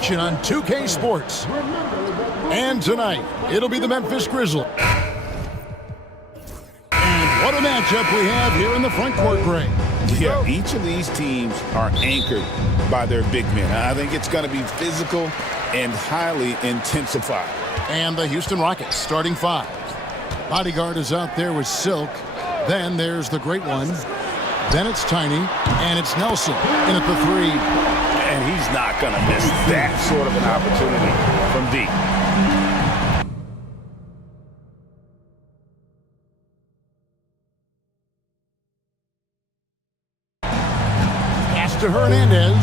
action on 2K Sports. And tonight, it'll be the Memphis Grizzlies. And what a matchup we have here in the front court, Greg. Yeah, each of these teams are anchored by their big men. I think it's going to be physical and highly intensified. And the Houston Rockets starting five. Bodyguard is out there with Silk. Then there's the great one. Then it's Tiny, and it's Nelson in at the three. And he's not going to miss that sort of an opportunity from deep. Pass to Hernandez.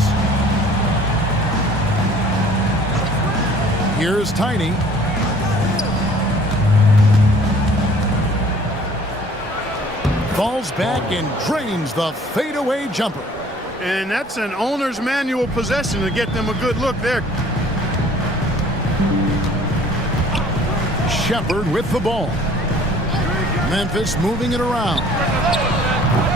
Here's Tiny. Falls back and drains the fadeaway jumper. And that's an owner's manual possession to get them a good look there. Shepard with the ball. Memphis moving it around.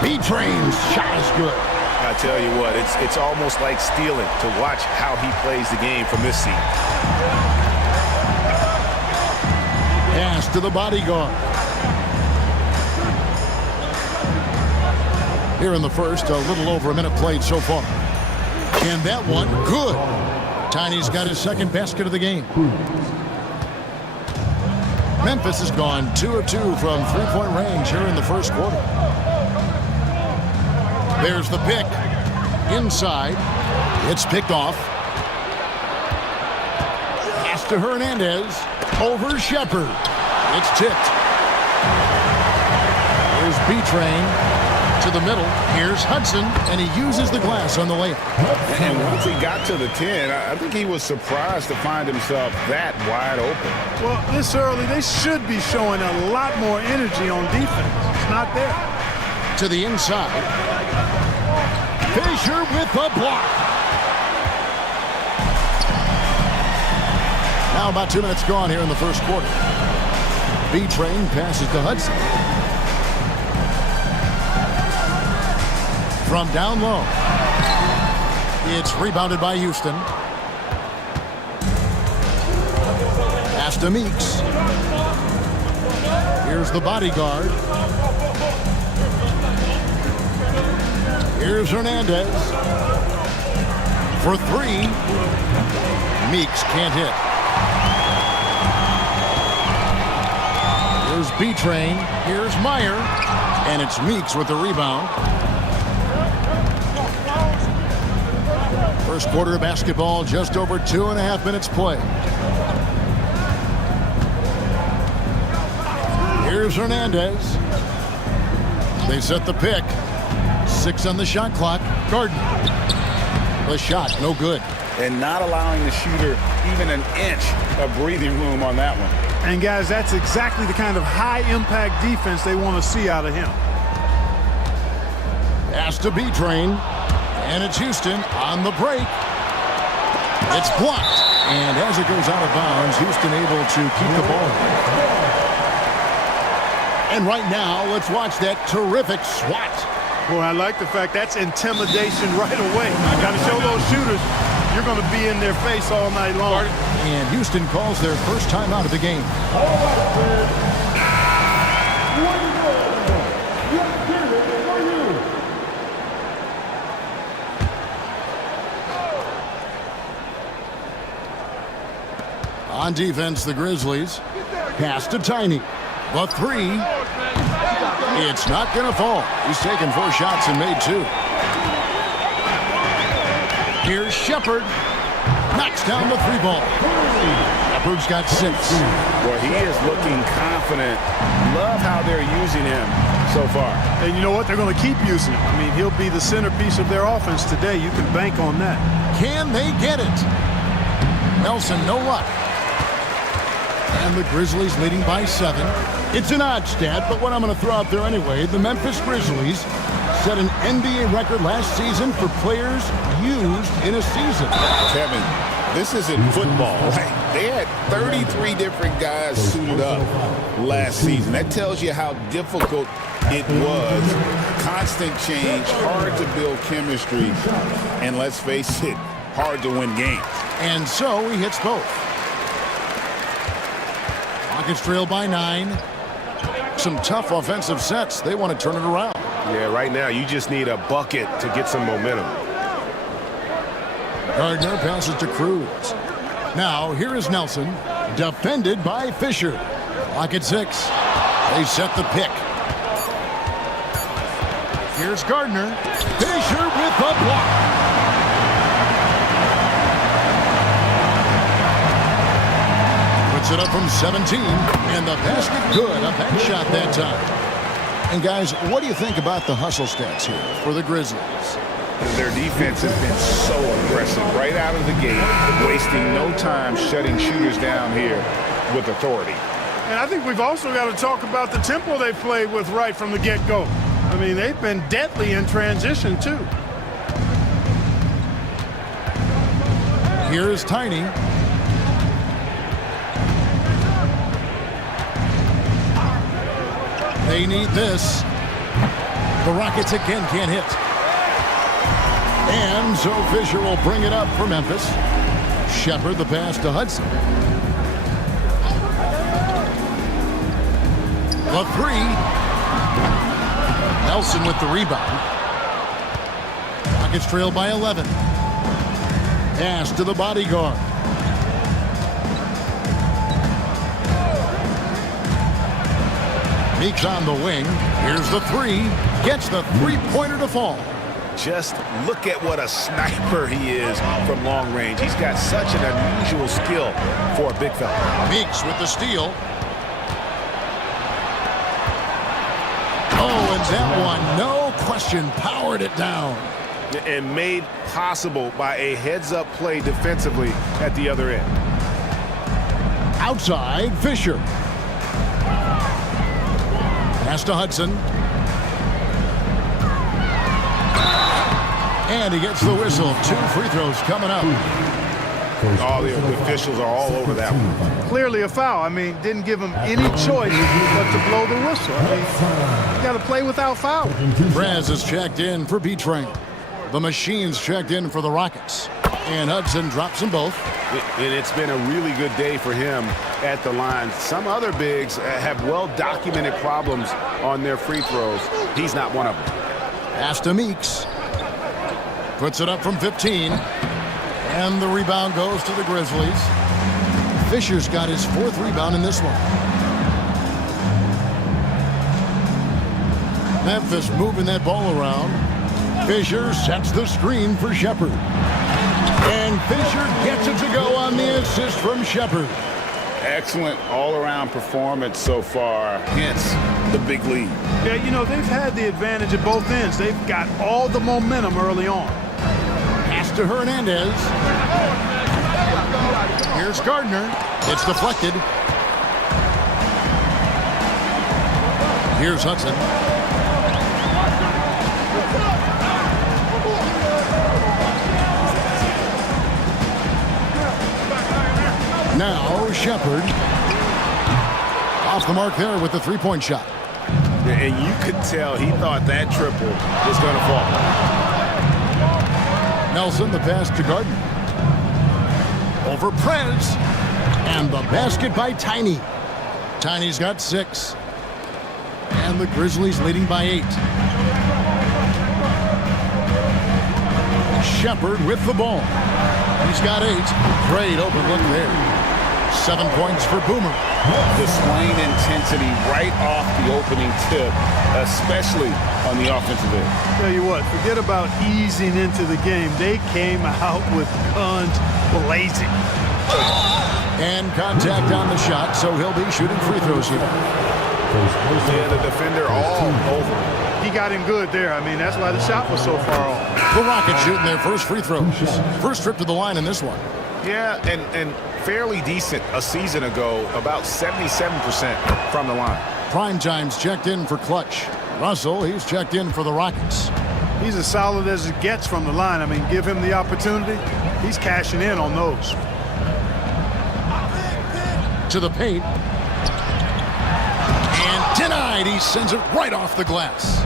B-Train's shot is good. I tell you what, it's almost like stealing to watch how he plays the game from this seat. Pass to the bodyguard. Here in the first, a little over a minute played so far. And that one, good. Tiny's got his second basket of the game. Memphis has gone 2 of 2 from three-point range here in the first quarter. There's the pick. Inside. It's picked off. Pass to Hernandez. Over Shepard. It's tipped. Here's B-Train. To the middle. Here's Hudson, and he uses the glass on the layup. And once he got to the 10, I think he was surprised to find himself that wide open. Well, this early, they should be showing a lot more energy on defense. It's not there. To the inside. Fisher with the block. Now about 2 minutes gone here in the first quarter. B-Train passes to Hudson. From down low. It's rebounded by Houston. Pass to Meeks. Here's the bodyguard. Here's Hernandez. For three. Meeks can't hit. Here's B-Train. Here's Meyer. And it's Meeks with the rebound. First quarter of basketball, just over 2.5 minutes played. Here's Hernandez. They set the pick. 6 on the shot clock. Gordon. The shot, no good. And not allowing the shooter even an inch of breathing room on that one. And guys, that's exactly the kind of high-impact defense they want to see out of him. Pass to B-Train. And it's Houston on the break. It's blocked. And as it goes out of bounds, Houston able to keep the ball. And right now, let's watch that terrific swat. Boy, I like the fact that's intimidation right away. Got to show those shooters you're going to be in their face all night long. And Houston calls their first time out of the game. On defense, the Grizzlies. Pass to Tiny. The three. It's not going to fall. He's taken 4 shots and made 2. Here's Shepard. Knocks down the 3 ball. Shepard's got 6. Boy, he is looking confident. Love how they're using him so far. And you know what? They're going to keep using him. I mean, he'll be the centerpiece of their offense today. You can bank on that. Can they get it? Nelson, no luck. And the Grizzlies leading by 7. It's an odd stat, but what I'm going to throw out there anyway, the Memphis Grizzlies set an NBA record last season for players used in a season. Kevin, this isn't football. Right? They had 33 different guys suited up last season. That tells you how difficult it was. Constant change, hard to build chemistry. And let's face it, hard to win games. And so he hits both. Rockets trail by 9. Some tough offensive sets. They want to turn it around. Yeah, right now you just need a bucket to get some momentum. Gardner passes to Cruz. Now here is Nelson, defended by Fisher. Clock at 6. They set the pick. Here's Gardner. Fisher with the block. Puts it up from 17, and the basket good. A bank shot that time. And guys, what do you think about the hustle stats here for the Grizzlies? Their defense has been so aggressive right out of the gate, wasting no time shutting shooters down here with authority. And I think we've also got to talk about the tempo they played with right from the get-go. I mean, they've been deadly in transition, too. Here's Tiny. They need this. The Rockets again can't hit. And so Fisher will bring it up for Memphis. Shepard the pass to Hudson. The 3. Nelson with the rebound. Rockets trail by 11. Pass to the bodyguard. Meeks on the wing. Here's the 3. Gets the three-pointer to fall. Just look at what a sniper he is from long range. He's got such an unusual skill for a big fella. Meeks with the steal. Oh, and that one, no question, powered it down. And made possible by a heads-up play defensively at the other end. Outside, Fisher. Pass to Hudson. And he gets the whistle. 2 free throws coming up. All the officials are all over that one. Clearly a foul. I mean, didn't give him any choice but to blow the whistle. I mean, you got to play without foul. Braz is checked in for B-Train. The Machine's checked in for the Rockets. And Hudson drops them both. And it's been a really good day for him at the line. Some other bigs have well-documented problems on their free throws. He's not one of them. Pass to Meeks. Puts it up from 15. And the rebound goes to the Grizzlies. Fisher's got his 4th rebound in this one. Memphis moving that ball around. Fisher sets the screen for Shepard. And Fisher gets it to go on the assist from Shepard. Excellent all-around performance so far, hence the big lead. Yeah, you know, they've had the advantage at both ends. They've got all the momentum early on. Pass to Hernandez. Here's Gardner. It's deflected. Here's Hudson. Now Shepard. Off the mark there with the three-point shot. And you could tell he thought that triple was going to fall. Nelson, the pass to Gardner. Over Prez. And the basket by Tiny. Tiny's got 6. And the Grizzlies leading by 8. Shepard with the ball. He's got 8. Great open look there. 7 points for Boomer. Displaying intensity right off the opening tip, especially on the offensive end. Tell you what, forget about easing into the game. They came out with guns blazing. And contact on the shot, so he'll be shooting free throws here. Yeah, the defender all over him. He got him good there. I mean, that's why the shot was so far off. The Rockets shooting their first free throws. First trip to the line in this one. Yeah, and fairly decent a season ago, about 77% from the line. Primetime's checked in for Clutch. Russell, he's checked in for the Rockets. He's as solid as it gets from the line. I mean, give him the opportunity. He's cashing in on those. To the paint. And denied. He sends it right off the glass.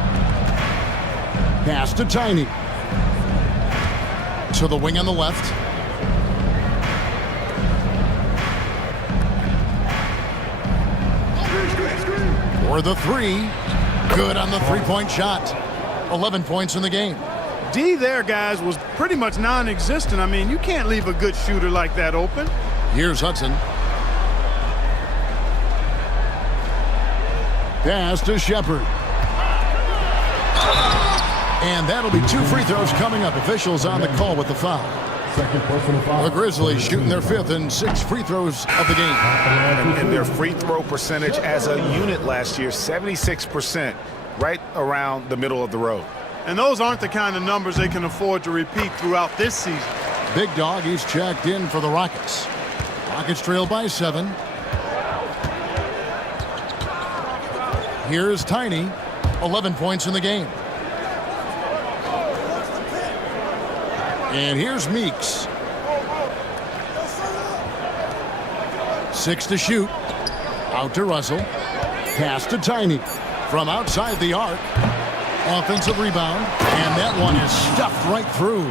Pass to Tiny. To the wing on the left. For the three. Good on the three-point shot. 11 points in the game. D there, guys, was pretty much non-existent. I mean, you can't leave a good shooter like that open. Here's Hudson. Pass to Shepard. And that'll be 2 free throws coming up. Officials on the call with the foul. The Grizzlies shooting their 5th and 6th free throws of the game. And their free throw percentage as a unit last year, 76%, right around the middle of the road. And those aren't the kind of numbers they can afford to repeat throughout this season. Big Dog, he's checked in for the Rockets. Rockets trail by 7. Here's Tiny, 11 points in the game. And here's Meeks. 6 to shoot. Out to Russell. Pass to Tiny. From outside the arc. Offensive rebound. And that one is stuffed right through.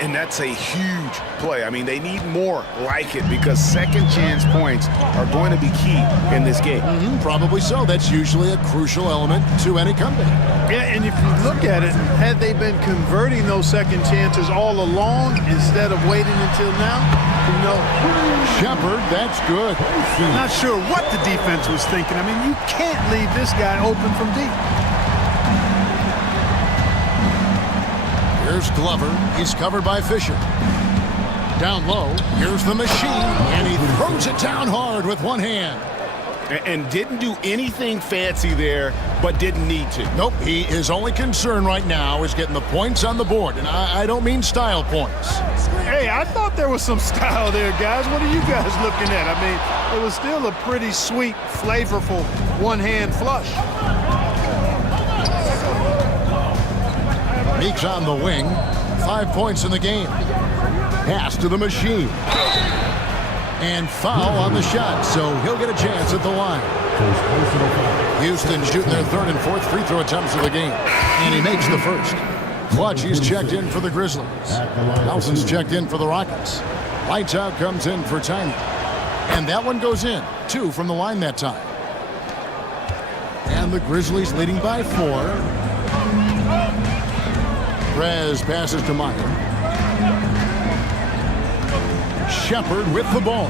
And that's a huge play. I mean, they need more like it because second chance points are going to be key in this game. Probably so. That's usually a crucial element to any comeback. Yeah, and if you look at it, had they been converting those second chances all along instead of waiting until now, you know. Shepard, that's good. Not sure what the defense was thinking. I mean, you can't leave this guy open from deep. Here's Glover. He's covered by Fisher. Down low. Here's the machine. And he throws it down hard with one hand. And didn't do anything fancy there, but didn't need to. Nope. His only concern right now is getting the points on the board. And I don't mean style points. Hey, I thought there was some style there, guys. What are you guys looking at? I mean, it was still a pretty sweet, flavorful one-hand flush. Meeks on the wing. 5 points in the game. Pass to the machine. And foul on the shot, so he'll get a chance at the line. Houston shooting their 3rd and 4th free throw attempts of the game. And he makes the first. Clutch, he's checked in for the Grizzlies. Nelson's checked in for the Rockets. Lights out comes in for Tiny. And that one goes in. 2 from the line that time. And the Grizzlies leading by 4. Rez passes to Meyer. Shepard with the ball.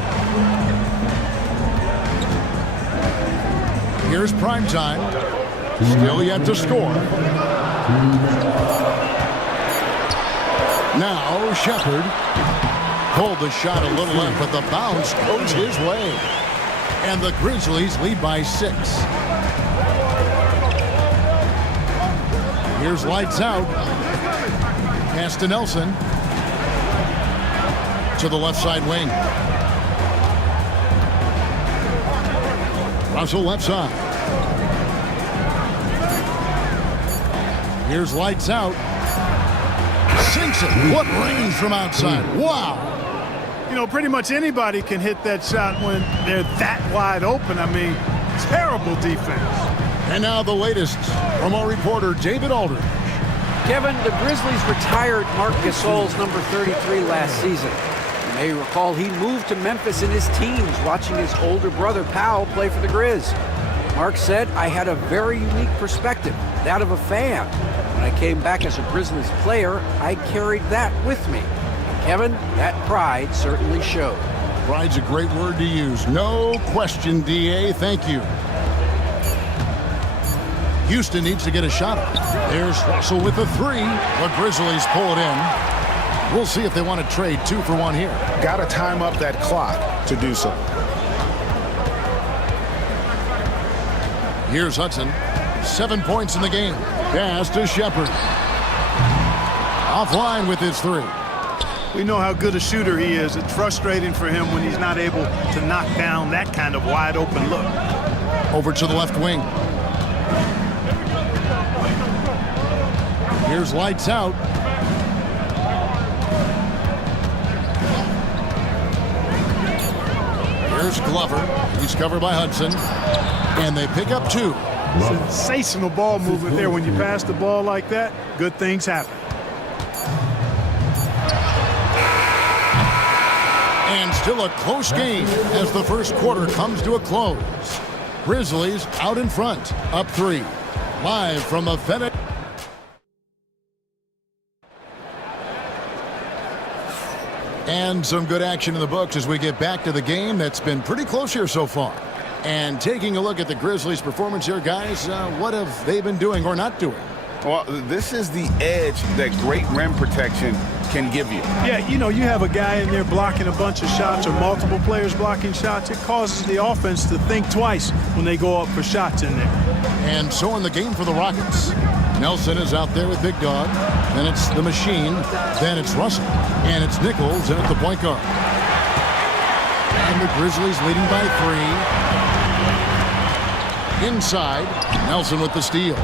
Here's Primetime. Still yet to score. Now Shepard pulled the shot a little left, but the bounce goes his way. And the Grizzlies lead by 6. Here's lights out. Pass to Nelson. To the left side wing. Russell left side. Here's lights out. Sinks it. What range from outside. Wow. You know, pretty much anybody can hit that shot when they're that wide open. I mean, terrible defense. And now the latest from our reporter, David Aldridge. Kevin, the Grizzlies retired Marc Gasol's number 33 last season. You may recall he moved to Memphis in his teens, watching his older brother Powell play for the Grizz. Marc said, "I had a very unique perspective, that of a fan. When I came back as a Grizzlies player, I carried that with me." And Kevin, that pride certainly showed. Pride's a great word to use. No question, DA. Thank you. Houston needs to get a shot up. There's Russell with the 3. The Grizzlies pull it in. We'll see if they want to trade 2 for 1 here. Got to time up that clock to do so. Here's Hudson. 7 points in the game. Pass to Shepard. Offline with his 3. We know how good a shooter he is. It's frustrating for him when he's not able to knock down that kind of wide open look. Over to the left wing. Here's lights out. Here's Glover. He's covered by Hudson. And they pick up 2. Sensational ball movement there. When you pass the ball like that, good things happen. Still a close game as the first quarter comes to a close. Grizzlies out in front, up 3. Live from the FedEx. And some good action in the books as we get back to the game that's been pretty close here so far. And taking a look at the Grizzlies' performance here, guys, what have they been doing or not doing? Well, this is the edge that great rim protection can give you. Yeah, you know, you have a guy in there blocking a bunch of shots or multiple players blocking shots. It causes the offense to think twice when they go up for shots in there. And so in the game for the Rockets, Nelson is out there with Big Dog. Then it's the Machine. Then it's Russell. And it's Nichols in at the point guard. And the Grizzlies leading by 3. Inside, Nelson with the steal.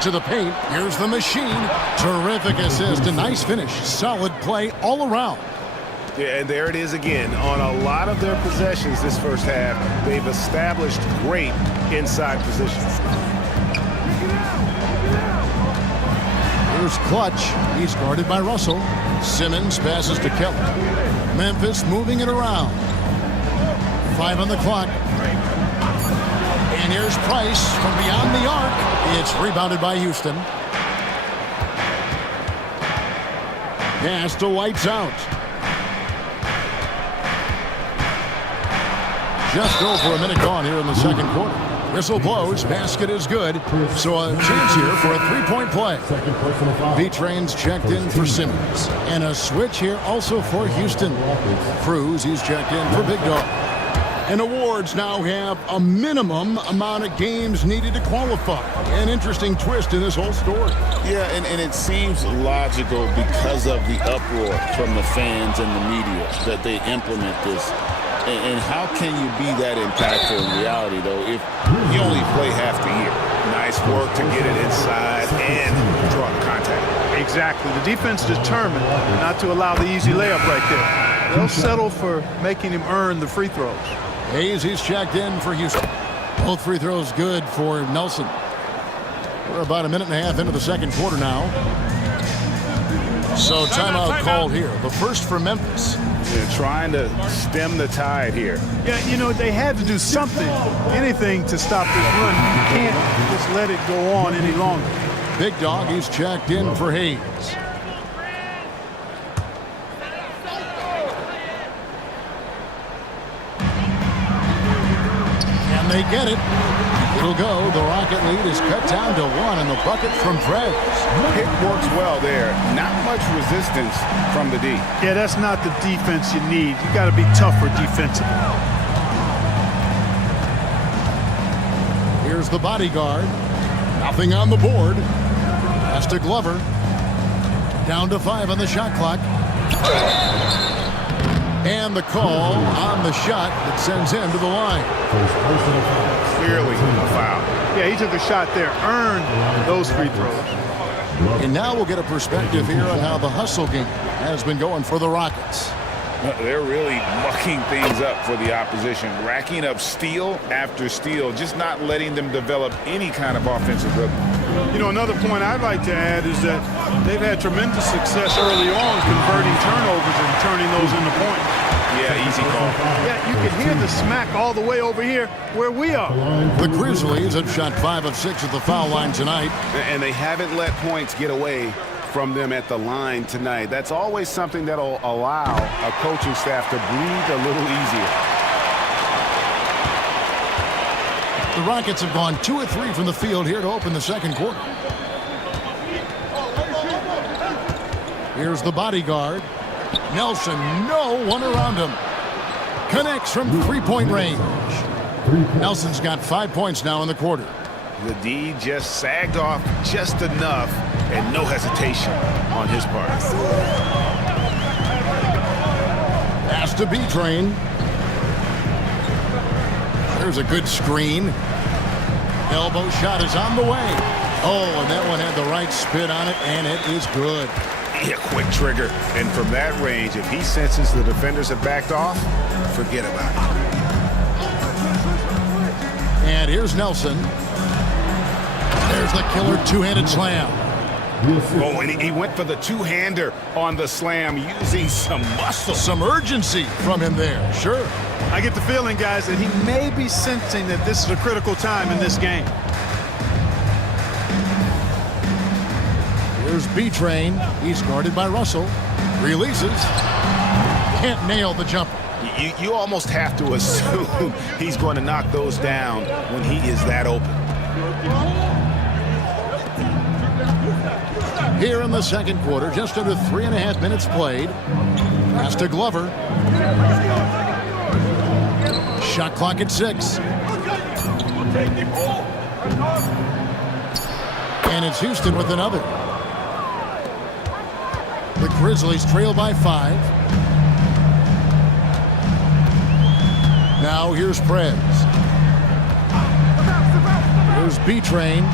To the paint, here's the Machine. Terrific assist, a nice finish. Solid play all around. Yeah, and there it is again. On a lot of their possessions this first half, they've established great inside positions. Here's Clutch. He's guarded by Russell. Simmons passes to Kelly. Memphis moving it around. 5 on the clock. And here's Price from beyond the arc. It's rebounded by Houston. Pass to White's out. Just over a minute gone here in the second quarter. Whistle blows. Basket is good. So a chance here for a 3-point play. B-Train's checked in for Simmons. And a switch here also for Houston. Cruz, he's checked in for Big Dog. And awards now have a minimum amount of games needed to qualify. An interesting twist in this whole story. Yeah, and it seems logical because of the uproar from the fans and the media that they implement this. And how can you be that impactful in reality, though, if you only play half the year? Nice work to get it inside and draw the contact. Exactly. The defense determined not to allow the easy layup right there. They'll settle for making him earn the free throws. Hayes, he's checked in for Houston. Both free throws good for Nelson. We're about a minute and a half into the second quarter now. So timeout called here. The first for Memphis. They're trying to stem the tide here. Yeah, you know, they had to do something, anything to stop this run. You can't just let it go on any longer. Big Dog, he's checked in for Hayes. And they get it. It'll go. The Rocket lead is cut down to 1 in the bucket from Prez. It works well there. Not much resistance from the D. Yeah, that's not the defense you need. You got to be tougher defensively. Here's the bodyguard. Nothing on the board. Pass to Glover. Down to 5 on the shot clock. And the call on the shot that sends him to the line. Clearly a foul. Yeah, he took a shot there, earned those free throws. And now we'll get a perspective here on how the hustle game has been going for the Rockets. They're really mucking things up for the opposition, racking up steal after steal, just not letting them develop any kind of offensive rhythm. You know, another point I'd like to add is that they've had tremendous success early on converting turnovers and turning those into points. Yeah, easy call. Yeah, you can hear the smack all the way over here where we are. The Grizzlies have shot 5 of 6 at the foul line tonight. And they haven't let points get away from them at the line tonight. That's always something that'll allow a coaching staff to breathe a little easier. The Rockets have gone 2 of 3 from the field here to open the second quarter. Here's the bodyguard. Nelson, no one around him. Connects from 3-point range. Nelson's got 5 points now in the quarter. The D just sagged off just enough and no hesitation on his part. Pass to B-Train. There's a good screen. Elbow shot is on the way. Oh, and that one had the right spin on it, and it is good. Yeah, quick trigger. And from that range, if he senses the defenders have backed off, forget about it. And here's Nelson. There's the killer two-handed slam. Oh, and he went for the two-hander on the slam using some muscle. Some urgency from him there, sure. I get the feeling, guys, that he may be sensing that this is a critical time in this game. Here's B-Train. He's guarded by Russell. Releases. Can't nail the jumper. You almost have to assume he's going to knock those down when he is that open. Here in the second quarter, just under 3.5 minutes played. Pass to Glover. Shot clock at 6. And it's Houston with another. The Grizzlies trail by 5. Now here's Prez. Here's B-Train.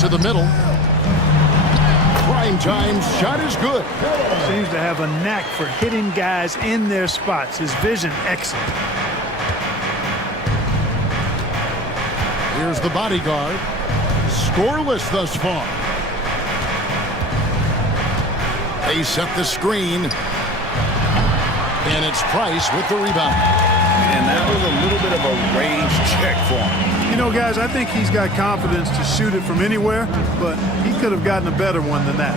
To the middle. Prime time shot is good. Seems to have a knack for hitting guys in their spots. His vision excellent. Here's the bodyguard. Scoreless thus far. They set the screen. And it's Price with the rebound. And that was a little bit of a range check for him. You know, guys, I think he's got confidence to shoot it from anywhere, but he could have gotten a better one than that.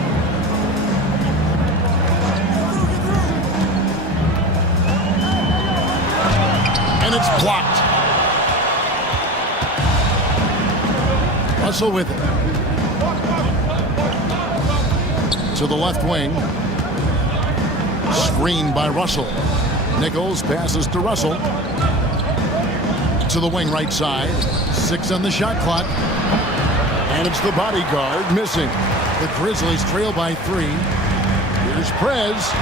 And it's blocked. Russell with it. To the left wing. Screened by Russell. Nichols passes to Russell. To the wing right side. 6 on the shot clock. And it's the bodyguard missing. The Grizzlies trail by 3. Here's Prez.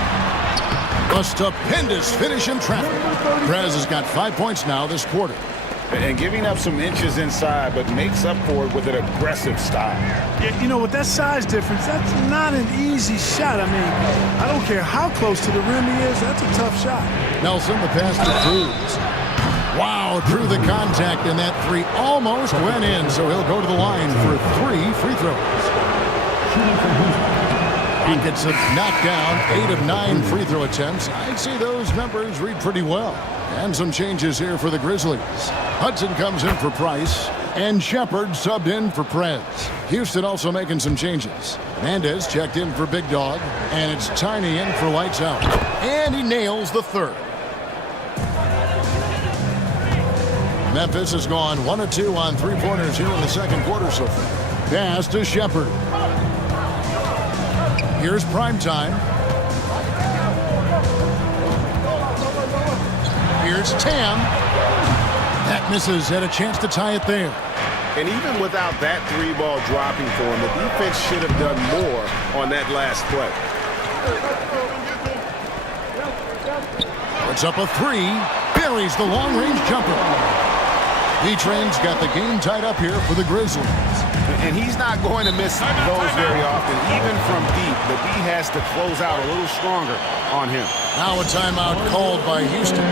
A stupendous finish in traffic. Prez has got 5 points now this quarter. And giving up some inches inside, but makes up for it with an aggressive style. Yeah, you know, with that size difference, that's not an easy shot. I mean, I don't care how close to the rim he is, that's a tough shot. Nelson, the pass to Cruz. Wow, drew the contact, and that 3 almost went in, so he'll go to the line for 3 free throws. Rockets have knocked down 8 of 9 free throw attempts. I'd say those numbers read pretty well. And some changes here for the Grizzlies. Hudson comes in for Price, and Shepard subbed in for Prez. Houston also making some changes. Hernandez checked in for Big Dog, and it's Tiny in for lights out. And he nails the third. Memphis has gone 1 of 2 on 3-pointers here in the second quarter so far. Pass to Shepard. Here's prime time. Here's Tam. That misses. Had a chance to tie it there. And even without that 3-ball dropping for him, the defense should have done more on that last play. Puts up a 3. Buries the long-range jumper. B-Train's got the game tied up here for the Grizzlies. And he's not going to miss those very often. Even from deep, the D has to close out a little stronger on him. Now a timeout called by Houston.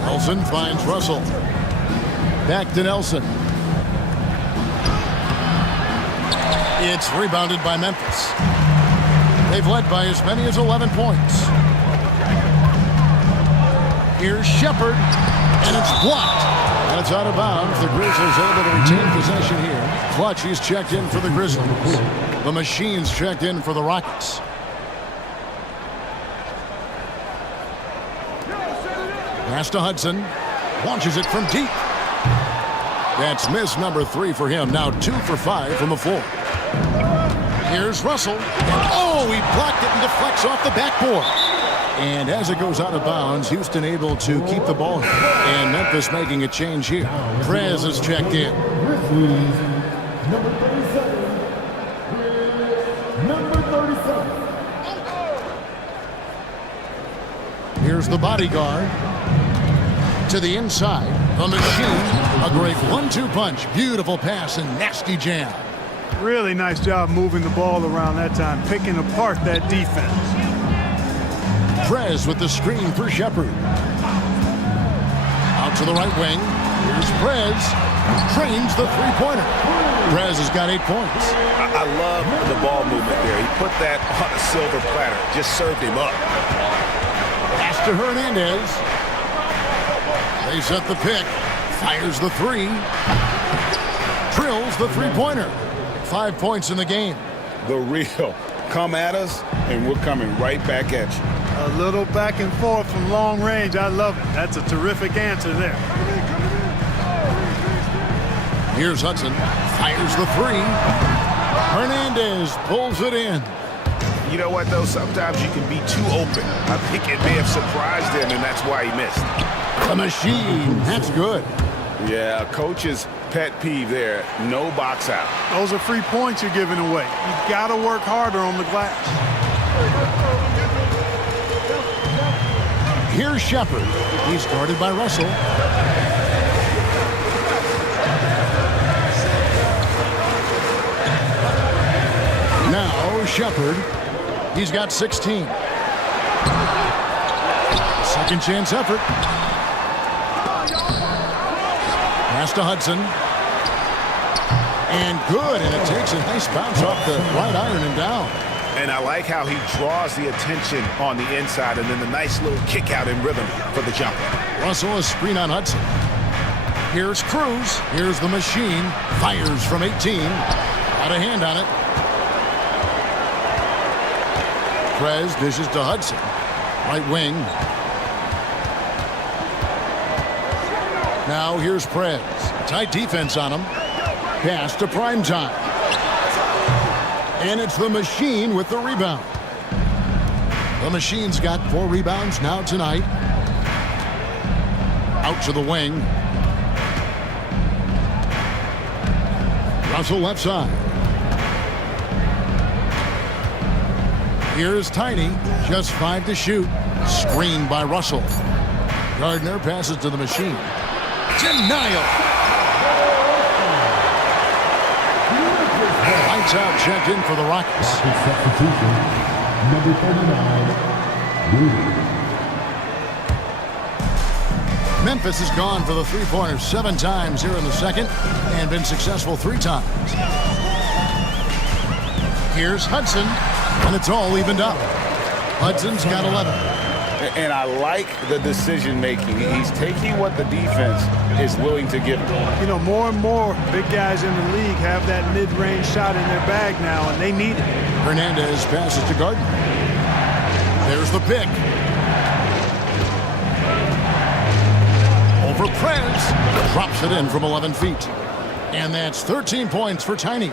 Nelson finds Russell. Back to Nelson. It's rebounded by Memphis. They've led by as many as 11 points. Here's Shepard, and it's blocked. And it's out of bounds. The Grizzlies able to retain possession here. Clutch, he's checked in for the Grizzlies. The Machines checked in for the Rockets. Pass to Hudson. Launches it from deep. That's miss number 3 for him. Now 2 for 5 from the floor. Here's Russell. Oh, he blocked it and deflects off the backboard. And as it goes out of bounds, Houston able to keep the ball. And Memphis making a change here. Prez is checked in. Number 37. Here's the bodyguard. To the inside. The Machine. A great 1-2 punch. Beautiful pass and nasty jam. Really nice job moving the ball around that time, picking apart that defense. Prez with the screen for Shepard. Out to the right wing. Here's Prez. Trains the three-pointer. Prez has got 8 points. I love the ball movement there. He put that on a silver platter. Just served him up. Pass to Hernandez. They set the pick. Fires the three. Drills the three-pointer. 5 points in the game. The real. Come at us, and we're coming right back at you. A little back and forth from long range. I love it. That's a terrific answer there. Here's Hudson. Fires the three. Hernandez pulls it in. You know what, though? Sometimes you can be too open. I think it may have surprised him, and that's why he missed. The machine. That's good. Yeah, coach's pet peeve there. No box out. Those are free points you're giving away. You've got to work harder on the glass. Here's Shepard. He's guarded by Russell. Now Shepard. He's got 16. Second chance effort. Pass to Hudson. And good, and it takes a nice bounce off the right iron and down. And I like how he draws the attention on the inside and then the nice little kick out in rhythm for the jumper. Russell, a screen on Hudson. Here's Cruz. Here's the machine. Fires from 18. Got a hand on it. Prez dishes to Hudson. Right wing. Now here's Prez. Tight defense on him. Pass to Primetime. And it's the machine with the rebound. The machine's got 4 rebounds now tonight. Out to the wing. Russell left side. Here's Tiny. Just 5 to shoot. Screened by Russell. Gardner passes to the machine. Denial. Lights out, checked in for the Rockets. Substitution, number 39, Rudy. Memphis has gone for the three-pointer 7 times here in the second and been successful 3 times. Here's Hudson, and it's all evened up. Hudson's got 11. And I like the decision-making. He's taking what the defense is willing to give him. You know, more and more big guys in the league have that mid-range shot in their bag now, and they need it. Hernandez passes to Gardner. There's the pick. Over Prez. Drops it in from 11 feet. And that's 13 points for Tiny.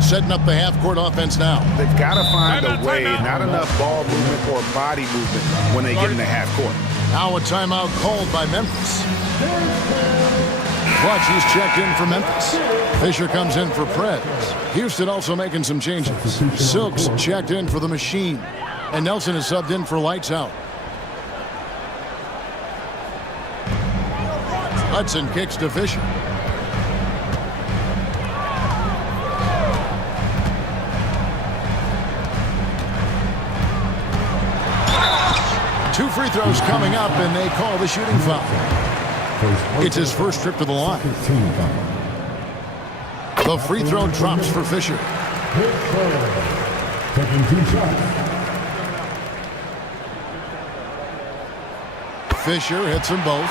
Setting up the half-court offense now. They've got to find a way, not enough ball movement or body movement when they get in the half court. Now a timeout called by Memphis. Clutch is checked in for Memphis. Fisher comes in for Prez. Houston also making some changes. Silks checked in for the machine. And Nelson is subbed in for Lights Out. Hudson kicks to Fisher. Two free throws coming up, and they call the shooting foul. It's his first trip to the line. The free throw drops for Fisher. Taking 2 shots. Fisher hits them both.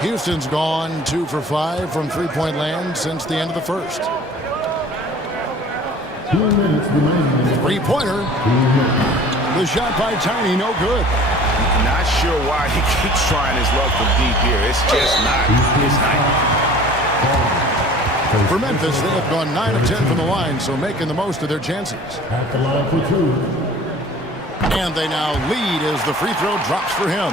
Houston's gone 2 for 5 from three-point land since the end of the first. 2 minutes remaining. Three-pointer. The shot by Tiny, no good. Not sure why he keeps trying his luck from deep here. It's just not his night. For Memphis, they have gone 9 of 10 from the line, so making the most of their chances. At the line for 2. And they now lead as the free throw drops for him.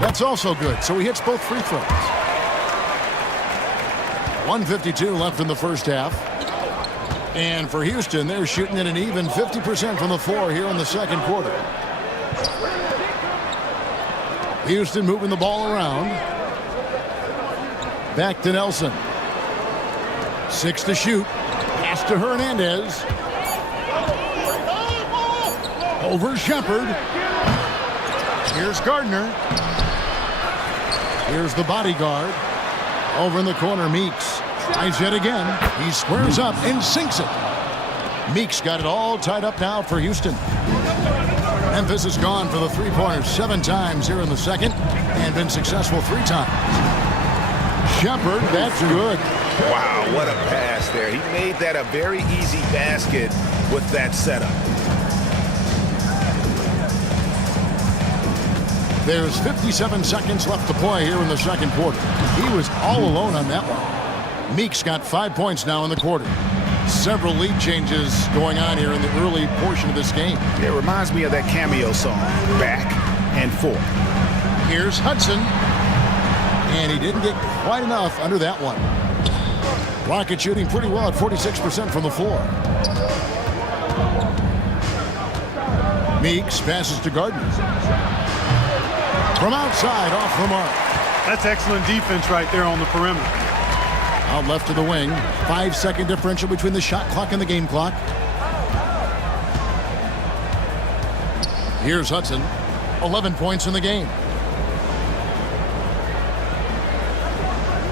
That's also good, so he hits both free throws. 1:52 left in the first half. And for Houston, they're shooting at an even 50% from the floor here in the second quarter. Houston moving the ball around. Back to Nelson. 6 to shoot. Pass to Hernandez. Over Shepard. Here's Gardner. Here's the bodyguard. Over in the corner, Meeks. Tries yet again. He squares up and sinks it. Meeks got it all tied up now for Houston. Memphis has gone for the three-pointers 7 times here in the second and been successful 3 times. Shepard, that's good. Wow, what a pass there. He made that a very easy basket with that setup. There's 57 seconds left to play here in the second quarter. He was all alone on that one. Meeks got 5 points now in the quarter. Several lead changes going on here in the early portion of this game. It reminds me of that cameo song, Back and Forth. Here's Hudson. And he didn't get quite enough under that one. Rocket shooting pretty well at 46% from the floor. Meeks passes to Gardner. From outside, off the mark. That's excellent defense right there on the perimeter. Out left to the wing. 5-second differential between the shot clock and the game clock. Here's Hudson. 11 points in the game.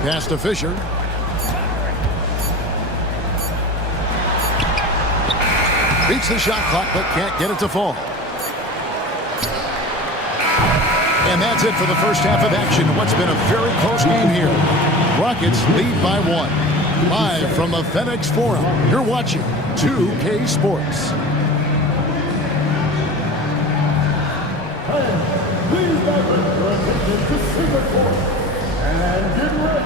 Pass to Fisher. Beats the shot clock, but can't get it to fall. And that's it for the first half of action. What's been a very close game here. Rockets lead by 1. Live from the FedEx Forum, you're watching 2K Sports. Please divert your attention to Singapore and get ready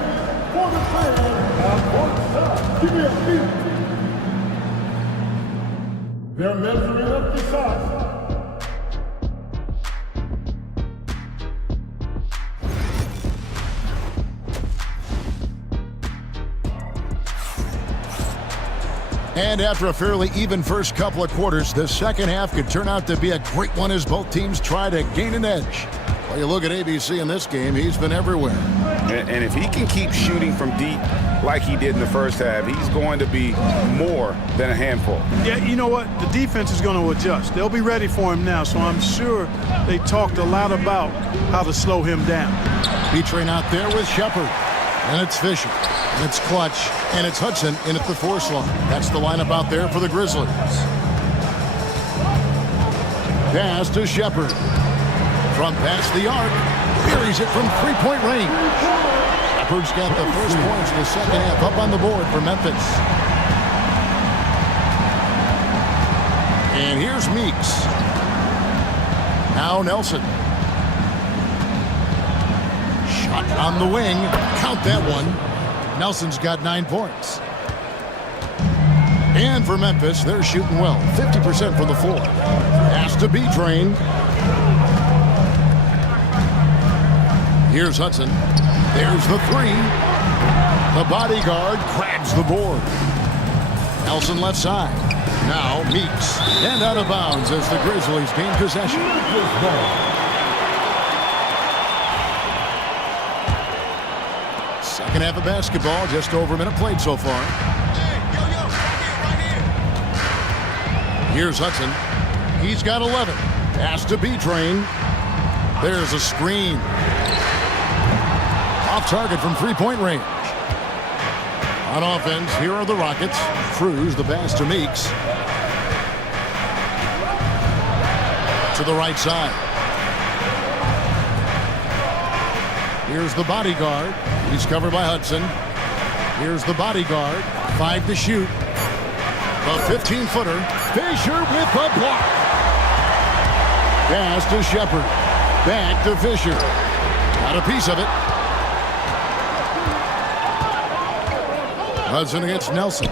for the final of courtside. Give me a beat. They're measuring up the shots. And after a fairly even first couple of quarters, the second half could turn out to be a great one as both teams try to gain an edge. Well, you look at ABC in this game, he's been everywhere. And if he can keep shooting from deep like he did in the first half, he's going to be more than a handful. Yeah, you know what? The defense is going to adjust. They'll be ready for him now, so I'm sure they talked a lot about how to slow him down. B-Train out there with Shepard. And it's Fisher. And it's Clutch. And it's Hudson in at the 4 slot. That's the lineup out there for the Grizzlies. Pass to Shepard. From past the arc. Buries it from 3-point range. Shepard's got the first points in the second half up on the board for Memphis. And here's Meeks. Now Nelson. Shot on the wing. Count that one. Nelson's got 9 points. And for Memphis, they're shooting well. 50% from the floor. Pass to B-Train. Here's Hudson. There's the 3. The bodyguard grabs the board. Nelson left side. Now Meeks. And out of bounds as the Grizzlies gain possession. Second half of basketball, just over a minute played so far. Here's Hudson. He's got 11. Pass to B-Train. There's a screen. Off target from 3-point range. On offense, here are the Rockets. Cruz, the pass to Meeks. To the right side. Here's the bodyguard. He's covered by Hudson. Here's the bodyguard. 5 to shoot. A 15-footer. Fisher with the block. Pass to Shepard. Back to Fisher. Got a piece of it. Hudson against Nelson.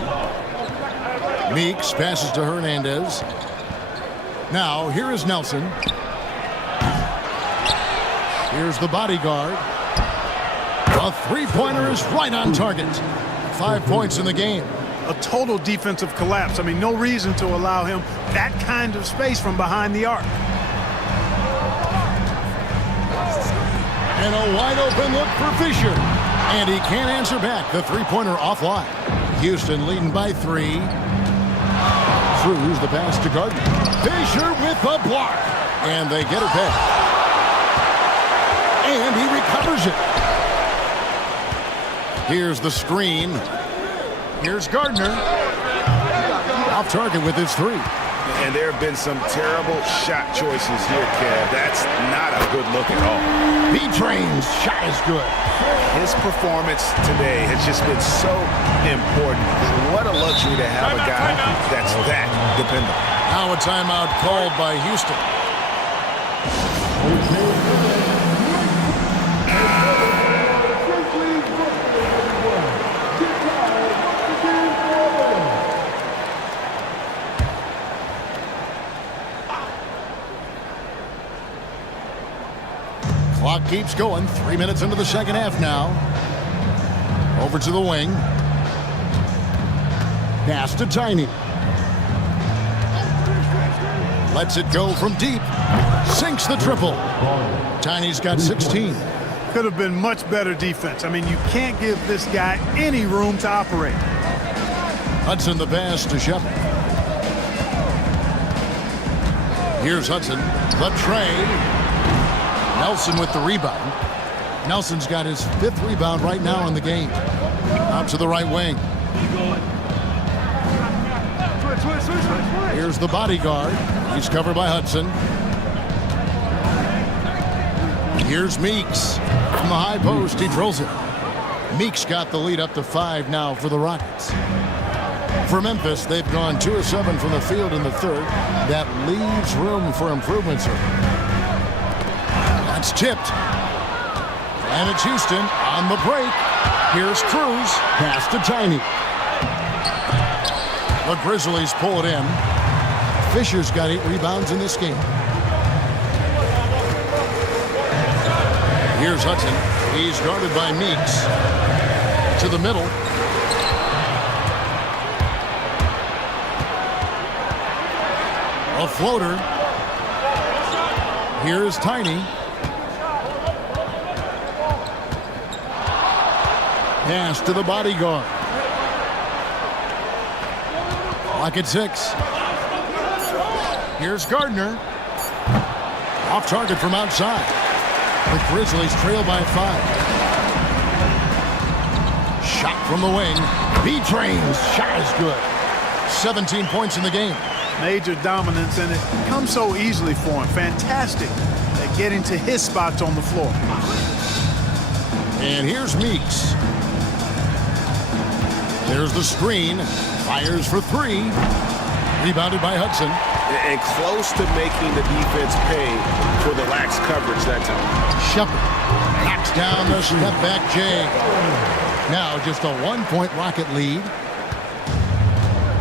Meeks passes to Hernandez. Now, here is Nelson. Here's the bodyguard. A 3-pointer is right on target. 5 points in the game. a total defensive collapse. I mean, no reason to allow him that kind of space from behind the arc. And a wide open look for Fisher. And he can't answer back. The three-pointer offline. Houston leading by 3. Through the pass to Gardner. Fisher with the block. And they get it back. And he recovers it. Here's the screen. Here's Gardner. Off target with his 3. And there have been some terrible shot choices here, Kev. That's not a good look at all. B-Train's shot is good. His performance today has just been so important. What a luxury to have a guy that's that dependable. Now a timeout called by Houston. Clock keeps going. 3 minutes into the second half now. Over to the wing. Pass to Tiny. Lets it go from deep. Sinks the triple. Tiny's got 16. Could have been much better defense. I mean, you can't give this guy any room to operate. Hudson the pass to Shepard. Here's Hudson. The tray. Nelson with the rebound. Nelson's got his 5th rebound right now in the game. Out to the right wing. Here's the bodyguard. He's covered by Hudson. Here's Meeks. From the high post, he drills it. Meeks got the lead up to 5 now for the Rockets. For Memphis, they've gone 2 of 7 from the field in the third. That leaves room for improvement, sir. That's tipped. And it's Houston on the break. Here's Cruz. Pass to Tiny. The Grizzlies pull it in. Fisher's got 8 rebounds in this game. Here's Hudson. He's guarded by Meeks. To the middle. A floater. Here's Tiny. Pass to the bodyguard. Clock at 6. Here's Gardner. Off target from outside. The Grizzlies trail by 5. Shot from the wing. B-Train's shot is good. 17 points in the game. Major dominance, and it comes so easily for him. Fantastic at getting to his spots on the floor. And here's Meeks. There's the screen. Fires for 3. Rebounded by Hudson. And close to making the defense pay for the lax coverage that time. Shepard knocks down the step back J. Now just a 1-point Rocket lead.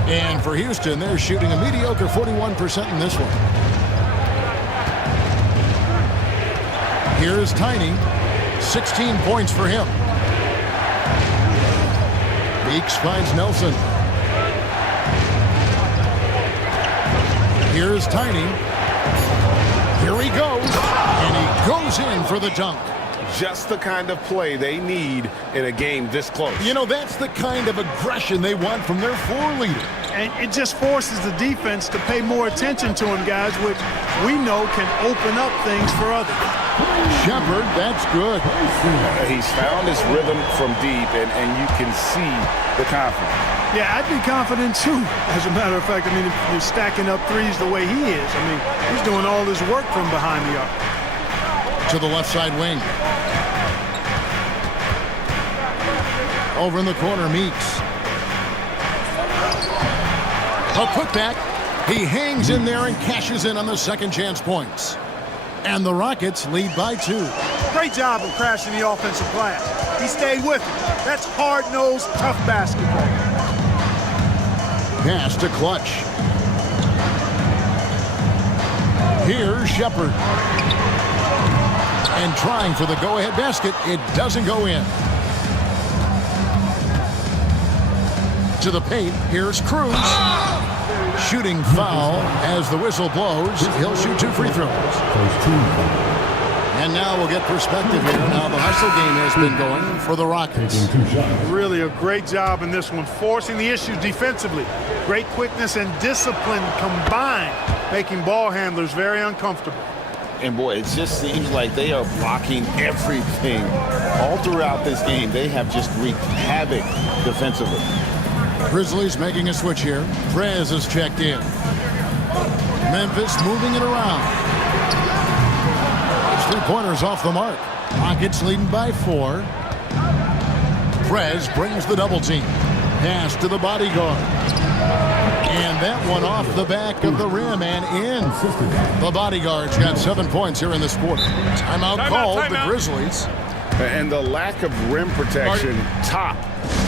And for Houston, they're shooting a mediocre 41% in this one. Here's Tiny. 16 points for him. Meeks finds Nelson. Here's Tiny. Here he goes. And he goes in for the dunk. Just the kind of play they need in a game this close. You know, that's the kind of aggression they want from their floor leader. And it just forces the defense to pay more attention to him, guys, which we know can open up things for others. Shepard, that's good. He's found his rhythm from deep, and you can see the confidence. Yeah, I'd be confident, too, as a matter of fact. I mean, if you're stacking up threes the way he is, I mean, he's doing all this work from behind the arc. To the left side wing. Over in the corner, Meeks. A putback. He hangs in there and cashes in on the second chance points. And the Rockets lead by 2. Great job of crashing the offensive glass. He stayed with it. That's hard-nosed, tough basketball. Pass to Clutch. Here's Shepard. And trying for the go-ahead basket. It doesn't go in. To the paint. Here's Cruz. Shooting foul as the whistle blows. He'll shoot 2 free throws. And now we'll get perspective here. Now the hustle game has been going for the Rockets. Really a great job in this one, forcing the issues defensively. Great quickness and discipline combined, making ball handlers very uncomfortable. And boy, it just seems like they are blocking everything. All throughout this game, they have just wreaked havoc defensively. Grizzlies making a switch here. Prez is checked in. Memphis moving it around. 3-pointers off the mark. Rockets leading by 4. Prez brings the double team. Pass to the bodyguard. And that one off the back of the rim and in. The bodyguard's got 7 points here in this quarter. Timeout called the Grizzlies. And the lack of rim protection, top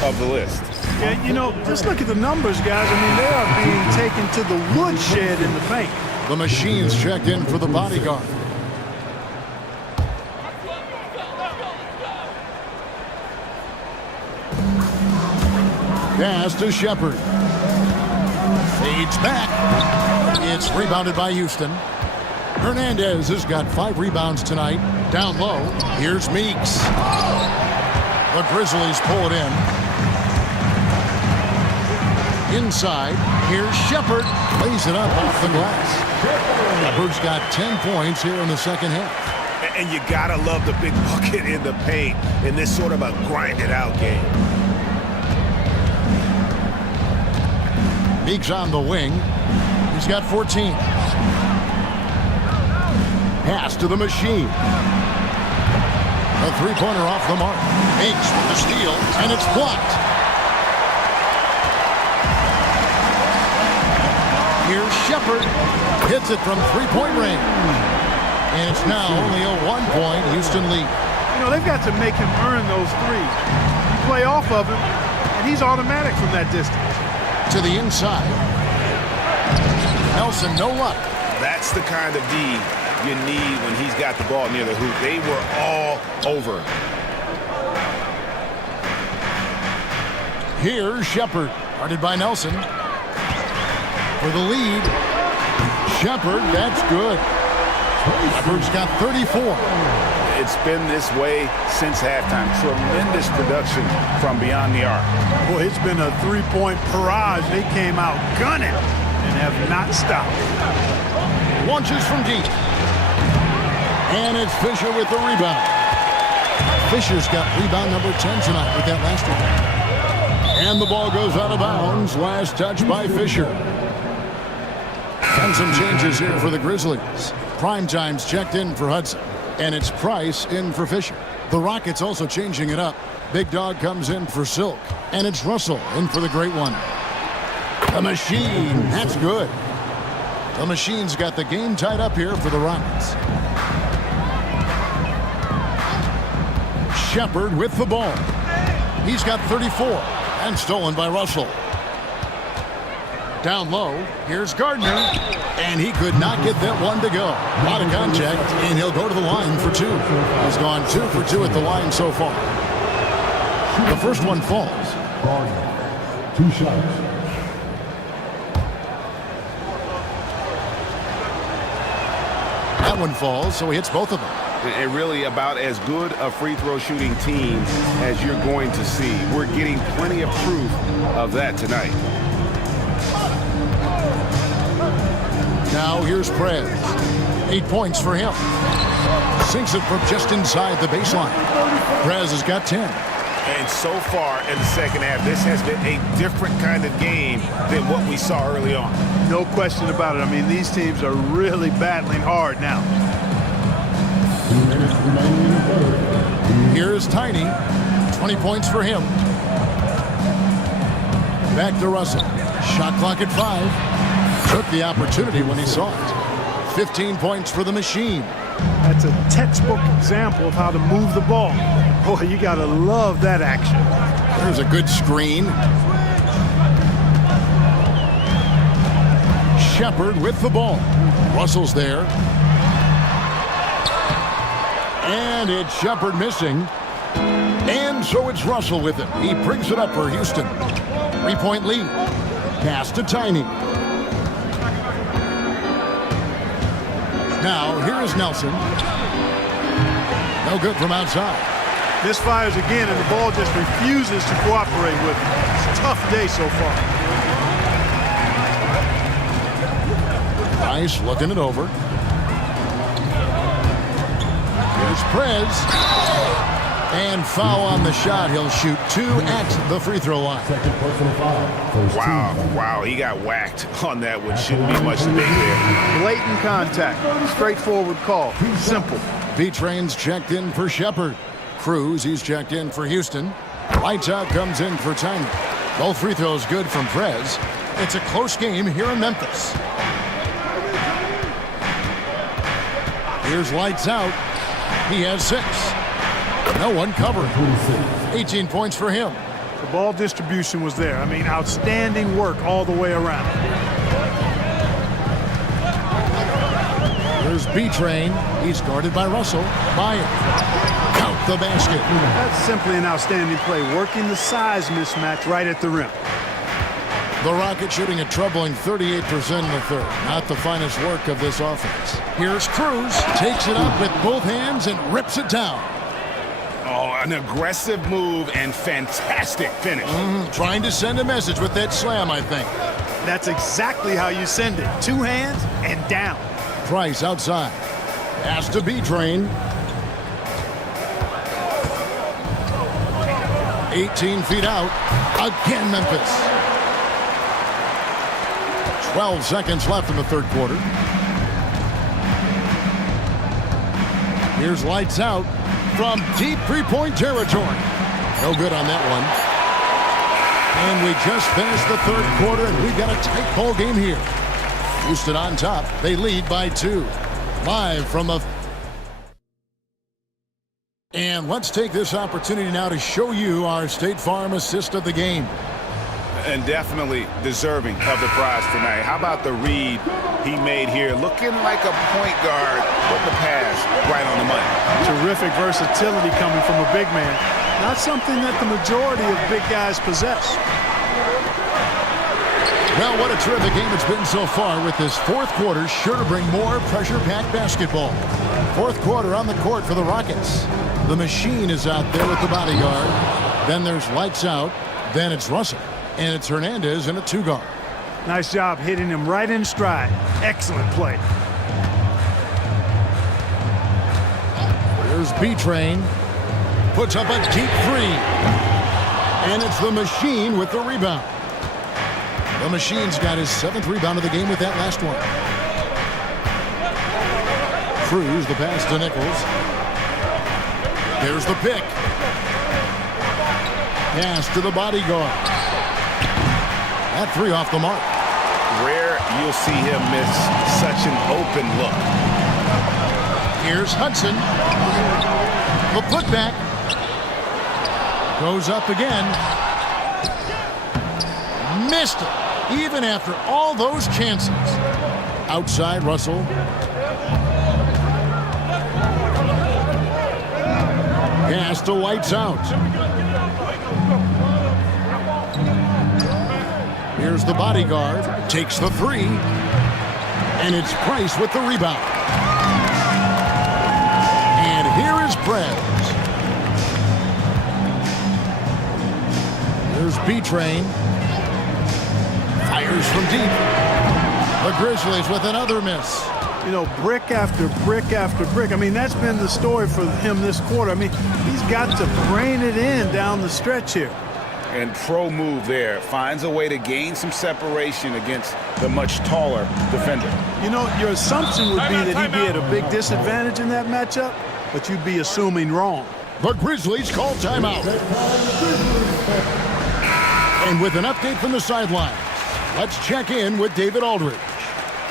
of the list. Yeah, you know, just look at the numbers, guys. I mean, they are being taken to the woodshed in the paint. The Machines checked in for the bodyguard. Pass to Shepard. Fades back. It's rebounded by Houston. Hernandez has got 5 rebounds tonight. Down low, here's Meeks. The Grizzlies pull it in. Inside, here's Shepard. Lays it up off the glass. Shepard's got 10 points here in the second half. And you gotta love the big bucket in the paint in this sort of a grinded out game. Meeks on the wing. He's got 14. Pass to the Machine. A 3-pointer off the mark. Meeks with the steal, and it's blocked. Here's Shepard. Hits it from 3-point range. And it's now only a 1-point Houston lead. You know, they've got to make him earn those threes. You play off of him, and he's automatic from that distance. To the inside. Nelson, no luck. That's the kind of D you need when he's got the ball near the hoop. They were all over. Here's Shepard, guarded by Nelson. For the lead. Shepard, that's good. Shepard's got 34. It's been this way since halftime. Tremendous production from beyond the arc. Boy, it's been a 3-point barrage. They came out gunning and have not stopped. Launches from deep. And it's Fisher with the rebound. Fisher's got rebound number 10 tonight with that last one. And the ball goes out of bounds. Last touch by Fisher. And some changes here for the Grizzlies. Primetime's checked in for Hudson. And it's Price in for Fisher. The Rockets also changing it up. Big Dog comes in for Silk. And it's Russell in for the Great One. The Machine, that's good. The Machine's got the game tied up here for the Rockets. Shepard with the ball. He's got 34 and stolen by Russell. Down low, here's Gardner, and he could not get that one to go. A lot of contact, and he'll go to the line for 2. He's gone 2 for 2 at the line so far. The first one falls. Gardner, 2 shots. That one falls, so he hits both of them. And really about as good a free throw shooting team as you're going to see. We're getting plenty of proof of that tonight. Now here's Prez. 8 points for him. Sinks it from just inside the baseline. Prez has got 10. And so far in the second half, this has been a different kind of game than what we saw early on. No question about it. I mean, these teams are really battling hard now. 2 minutes remaining in the third. Here's Tiny. 20 points for him. Back to Russell. Shot clock at 5. Took the opportunity when he saw it. 15 points for the Machine. That's a textbook example of how to move the ball. Boy, you got to love that action. There's a good screen. Shepard with the ball. Russell's there. And it's Shepard missing. And And so it's Russell with it. He brings it up for Houston. 3-point lead. Pass to Tiny. Now, here is Nelson. No good from outside. Misfires again, and the ball just refuses to cooperate with him. It's a tough day so far. Rice looking it over. Here's Prez. And foul on the shot. He'll shoot 2 at the free throw line. Second personal foul. First team. Wow, he got whacked on that one. Shouldn't be much debate there. Blatant contact. Straightforward call. Simple. B-Train's checked in for Shepard. Cruz, he's checked in for Houston. Lights out comes in for Tiny. Both free throws good from Prez. It's a close game here in Memphis. Here's Lights out. He has 6. No one covered. 18 points for him. The ball distribution was there. I mean, outstanding work all the way around. There's B-Train. He's guarded by Russell. Bryant. Count the basket. That's simply an outstanding play, working the size mismatch right at the rim. The Rockets shooting a troubling 38% in the third. Not the finest work of this offense. Here's Cruz. Takes it up with both hands and rips it down. Oh, an aggressive move and fantastic finish. Trying to send a message with that slam, I think. That's exactly how you send it. 2 hands and down. Price outside. Pass to B-Train. 18 feet out. Again, Memphis. 12 seconds left in the third quarter. Here's Lights out from deep three-point territory. No good on that one. And we just finished the third quarter, and we've got a tight ball game here. Houston on top. They lead by 2. Live from the... And let's take this opportunity now to show you our State Farm assist of the game. And definitely deserving of the prize tonight. How about the read he made here? Looking like a point guard, put the pass right on the money. Terrific versatility coming from a big man. Not something that the majority of big guys possess. Well, what a terrific game it's been so far, with this fourth quarter sure to bring more pressure-packed basketball. Fourth quarter on the court for the Rockets. The machine is out there with the bodyguard. Then there's Lights out. Then it's Russell. And it's Hernandez in a 2-guard. Nice job hitting him right in stride. Excellent play. Here's B-Train. Puts up a deep 3. And it's the machine with the rebound. The machine's got his 7th rebound of the game with that last one. Cruz, the pass to Nichols. There's the pick. Pass to the bodyguard. That 3 off the mark. Rare you'll see him miss such an open look. Here's Hudson. The putback. Goes up again. Missed it. Even after all those chances. Outside, Russell. Pass to Lights out. Here's the bodyguard. Takes the 3. And it's Price with the rebound. And here is Prez. Here's B-Train. Fires from deep. The Grizzlies with another miss. You know, brick after brick after brick. I mean, that's been the story for him this quarter. I mean, he's got to brain it in down the stretch here. And pro move there. Finds a way to gain some separation against the much taller defender. You know, your assumption would be that he'd be at a big disadvantage in that matchup, but you'd be assuming wrong. The Grizzlies call timeout. And with an update from the sidelines, let's check in with David Aldridge.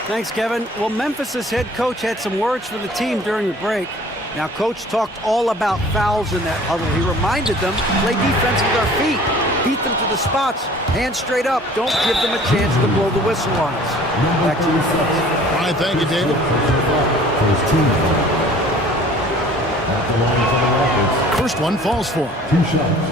Thanks, Kevin. Well, Memphis's head coach had some words for the team during the break. Now, Coach talked all about fouls in that huddle. He reminded them to play defense with our feet. Beat them to the spots. Hands straight up. Don't give them a chance to blow the whistle on us. Back to you, folks. All right, thank you, David. First team. At the line for the Rockets. first one falls for him. 2 shots.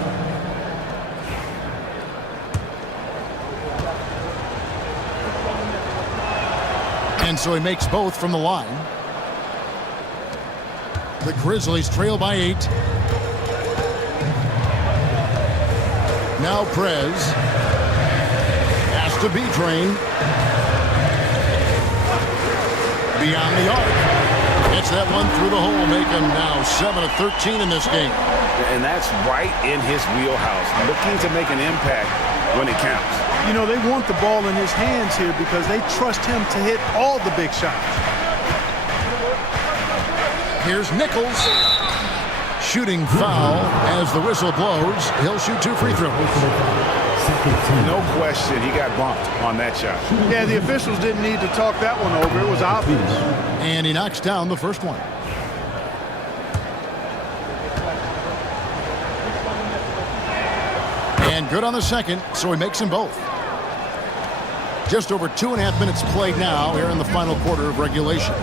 And so he makes both from the line. The Grizzlies trail by 8. Now Prez has to be trained. Beyond the arc. Hits that one through the hole, making now 7 of 13 in this game. And that's right in his wheelhouse, looking to make an impact when it counts. You know, they want the ball in his hands here because they trust him to hit all the big shots. Here's Nichols. Shooting foul as the whistle blows. He'll shoot 2 free throws. No question, he got bumped on that shot. Yeah, the officials didn't need to talk that one over. It was obvious. And he knocks down the first one. And good on the second, so he makes them both. Just over 2.5 minutes played now here in the final quarter of regulation.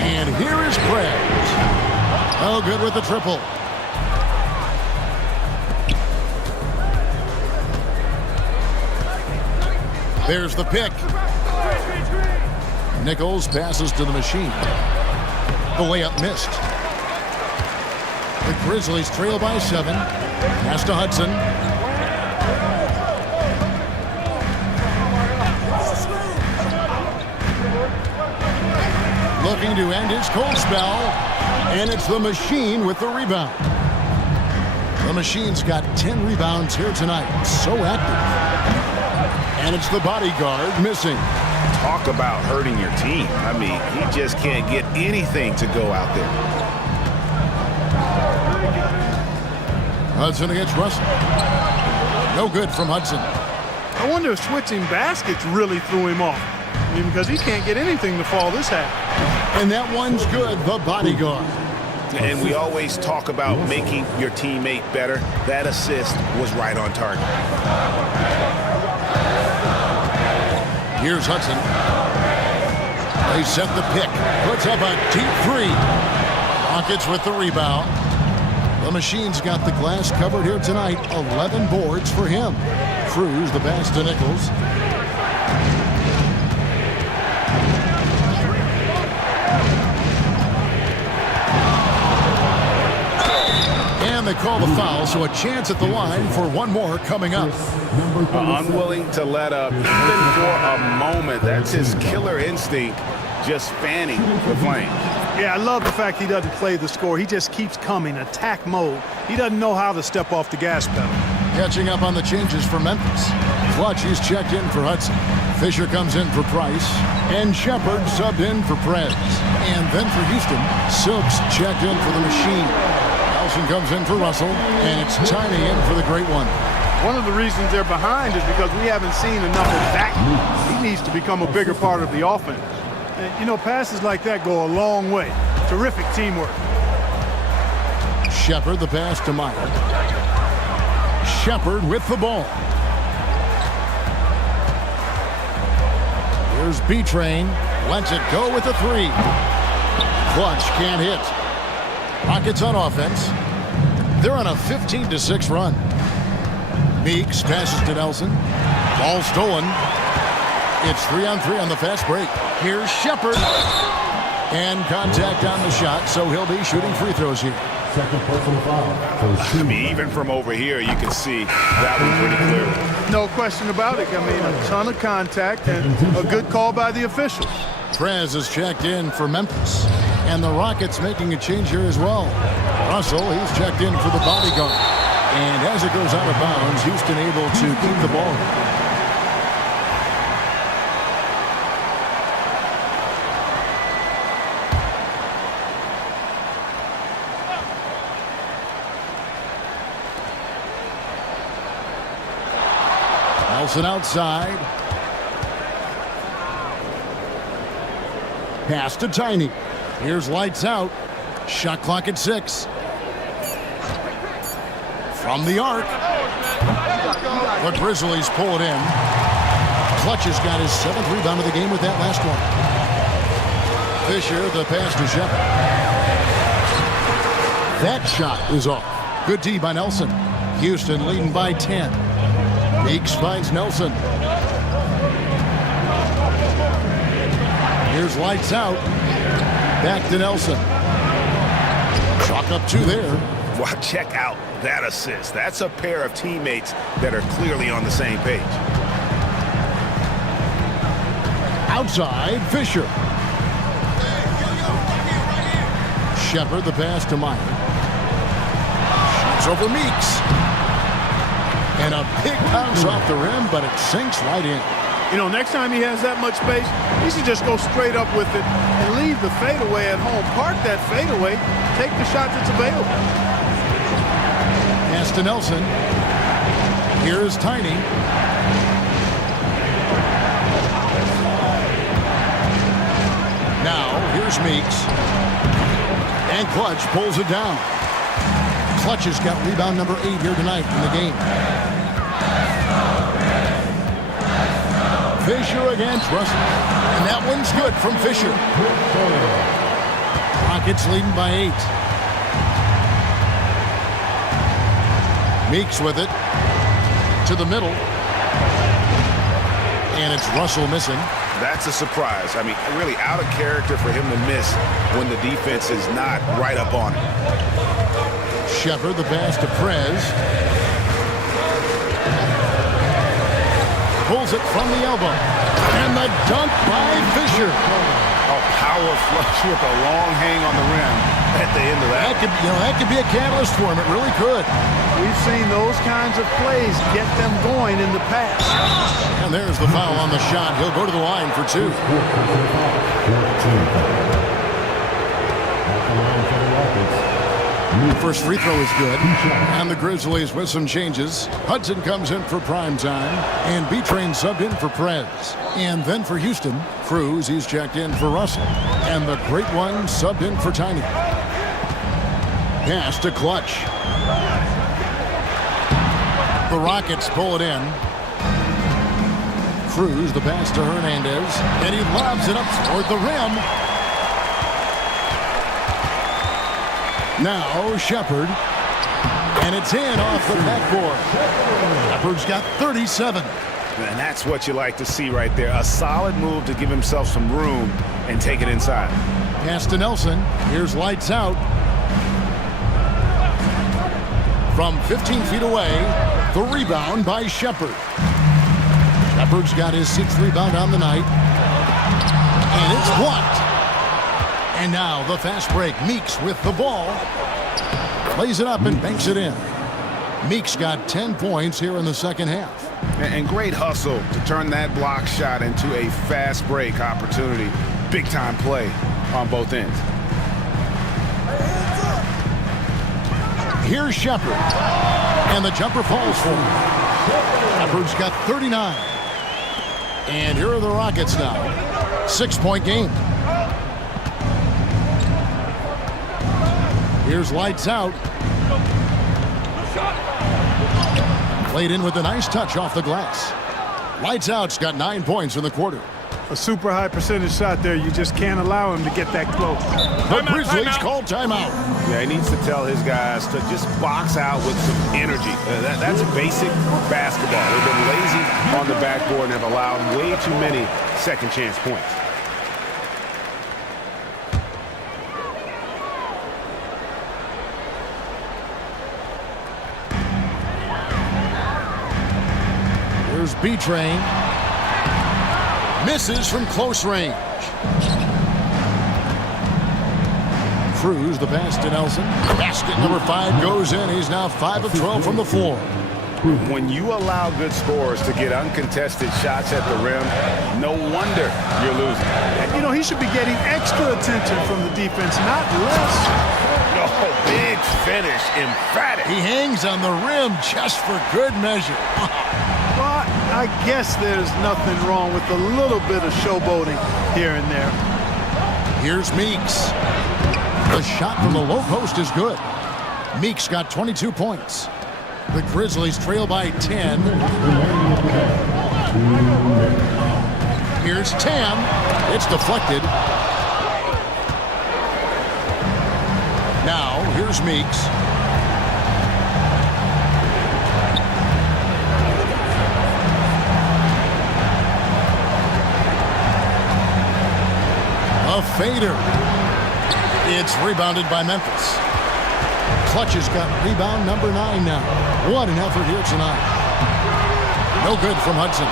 And here is Prez. Oh, good with the triple. There's the pick. Nichols passes to the machine. The layup missed. The Grizzlies trail by 7. Pass to Hudson. Looking to end his cold spell. And it's the machine with the rebound. The machine's got 10 rebounds here tonight. So active. And it's the bodyguard missing. Talk about hurting your team. I mean, he just can't get anything to go out there. Hudson against Russell. No good from Hudson. I wonder if switching baskets really threw him off. I mean, because he can't get anything to fall this half. And that one's good, the bodyguard. And we always talk about making your teammate better. That assist was right on target. Here's Hudson. They set the pick. Puts up a deep 3. Rockets with the rebound. The machine's got the glass covered here tonight. 11 boards for him. Cruz the pass to Nichols. And they call the foul, so a chance at the line for one more coming up. Unwilling to let up even for a moment. That's his killer instinct, just fanning the flame. Yeah, I love the fact he doesn't play the score. He just keeps coming, attack mode. He doesn't know how to step off the gas pedal. Catching up on the changes for Memphis. Clutch is checked in for Hudson. Fisher comes in for Price. And Shepard subbed in for Prez. And then for Houston, Silks checked in for the machine. Nelson comes in for Russell. And it's Tiny in for the great one. One of the reasons they're behind is because we haven't seen enough of that. He needs to become a bigger part of the offense. And, you know, passes like that go a long way. Terrific teamwork. Shepard the pass to Meyer. Shepard with the ball. Here's B-Train. Lets it go with a 3. Clutch can't hit. Rockets on offense. They're on a 15-6 run. Meeks passes to Nelson. Ball stolen. It's 3-on-3 on the fast break. Here's Shepard. And contact on the shot, so he'll be shooting free throws here. Second personal foul. I mean, even from over here, you can see that one pretty clearly. No question about it. I mean, a ton of contact and a good call by the officials. Prez is checked in for Memphis. And the Rockets making a change here as well. Russell, he's checked in for the bodyguard. And as it goes out of bounds, Houston able to keep the ball. Nelson outside. Pass to Tiny. Here's lights out. Shot clock at 6. From the arc. The Grizzlies pull it in. Clutch has got his 7th rebound of the game with that last one. Fisher, the pass to Shepard. That shot is off. Good D by Nelson. Houston leading by 10. Meeks finds Nelson. Here's lights out. Back to Nelson. Chalk up 2 there. Well, check out that assist. That's a pair of teammates that are clearly on the same page. Outside, Fisher. Shepard, the pass to Meyer. Shoots over Meeks. And a big bounce off the rim, but it sinks right in. You know, next time he has that much space, he should just go straight up with it and leave the fadeaway at home. Park that fadeaway, take the shot that's available. Pass to Nelson. Here's Tiny. Now, here's Meeks. And Clutch pulls it down. Clutch has got rebound number 8 here tonight in the game. Fisher against Russell. And that one's good from Fisher. Rockets leading by 8. Meeks with it. To the middle. And it's Russell missing. That's a surprise. I mean, really out of character for him to miss when the defense is not right up on him. Shepard, the pass to Prez. Pulls it from the elbow. And the dunk by Fisher. A power flush with a long hang on the rim at the end of that. That could be a catalyst for him. It really could. We've seen those kinds of plays get them going in the past. And there's the foul on the shot. He'll go to the line for 2. First free throw is good. And the Grizzlies with some changes. Hudson comes in for prime time. And B-Train subbed in for Prez. And then for Houston, Cruz, he's checked in for Russell. And the great one subbed in for Tiny. Pass to Clutch. The Rockets pull it in. Cruz, the pass to Hernandez. And he lobs it up toward the rim. Now Shepard. And it's in off the backboard. Shepard's got 37. And that's what you like to see right there. A solid move to give himself some room and take it inside. Pass to Nelson. Here's lights out. From 15 feet away, the rebound by Shepard. Shepard's got his 6th rebound on the night. And it's blocked. And now the fast break. Meeks with the ball. Plays it up and banks it in. Meeks got 10 points here in the second half. And great hustle to turn that block shot into a fast break opportunity. Big time play on both ends. Here's Shepard. And the jumper falls for him. Shepard's got 39. And here are the Rockets now. 6-point game. Here's lights out. Played in with a nice touch off the glass. Lights out's got 9 points in the quarter. A super high percentage shot there. You just can't allow him to get that close. The Grizzlies call timeout. Yeah, he needs to tell his guys to just box out with some energy. That's basic basketball. They've been lazy on the backboard and have allowed way too many second chance points. Here's B-Train. Misses from close range. Cruz, the pass to Nelson. Basket number 5 goes in. He's now 5 of 12 from the floor. When you allow good scorers to get uncontested shots at the rim, no wonder you're losing. And, you know, he should be getting extra attention from the defense, not less. Oh, big finish, emphatic. He hangs on the rim just for good measure. Well, I guess there's nothing wrong with a little bit of showboating here and there. Here's Meeks. The shot from the low post is good. Meeks got 22 points. The Grizzlies trail by 10. Here's Tam. It's deflected. Now, here's Meeks. A fader. It's rebounded by Memphis. Clutch has got rebound number 9 now. What an effort here tonight. No good from Hudson.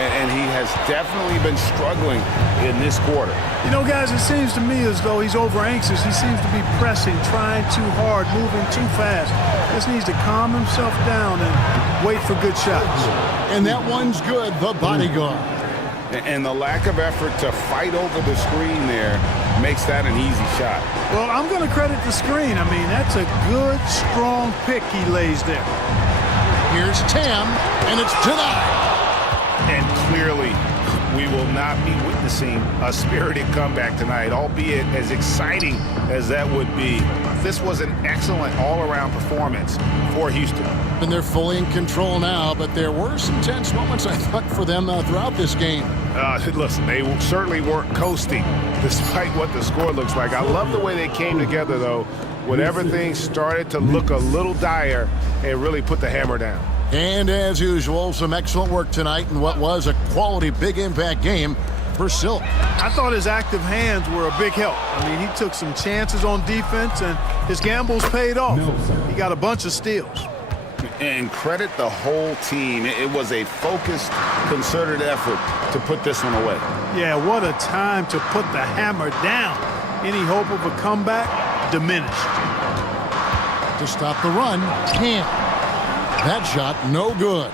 And he has definitely been struggling in this quarter. You know, guys, it seems to me as though he's over-anxious. He seems to be pressing, trying too hard, moving too fast. Just needs to calm himself down and wait for good shots. And that one's good, the bodyguard. And the lack of effort to fight over the screen there makes that an easy shot. Well, I'm going to credit the screen. I mean, that's a good, strong pick he lays there. Here's Tam, and it's denied. And clearly, we will not be witnessing a spirited comeback tonight, albeit as exciting as that would be. This was an excellent all-around performance for Houston. And they're fully in control now, but there were some tense moments, I thought, for them throughout this game. Listen, they certainly weren't coasting, despite what the score looks like. I love the way they came together, though, when everything started to look a little dire and really put the hammer down. And as usual, some excellent work tonight in what was a quality big impact game for Silk. I thought his active hands were a big help. I mean, he took some chances on defense, and his gambles paid off. He got a bunch of steals. And credit the whole team. It was a focused, concerted effort to put this one away. Yeah, what a time to put the hammer down. Any hope of a comeback? Diminished. To stop the run, Tam. That shot, no good.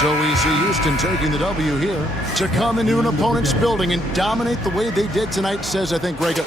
So we see Houston taking the W here. To come into an opponent's building and dominate the way they did tonight says, I think, Greg,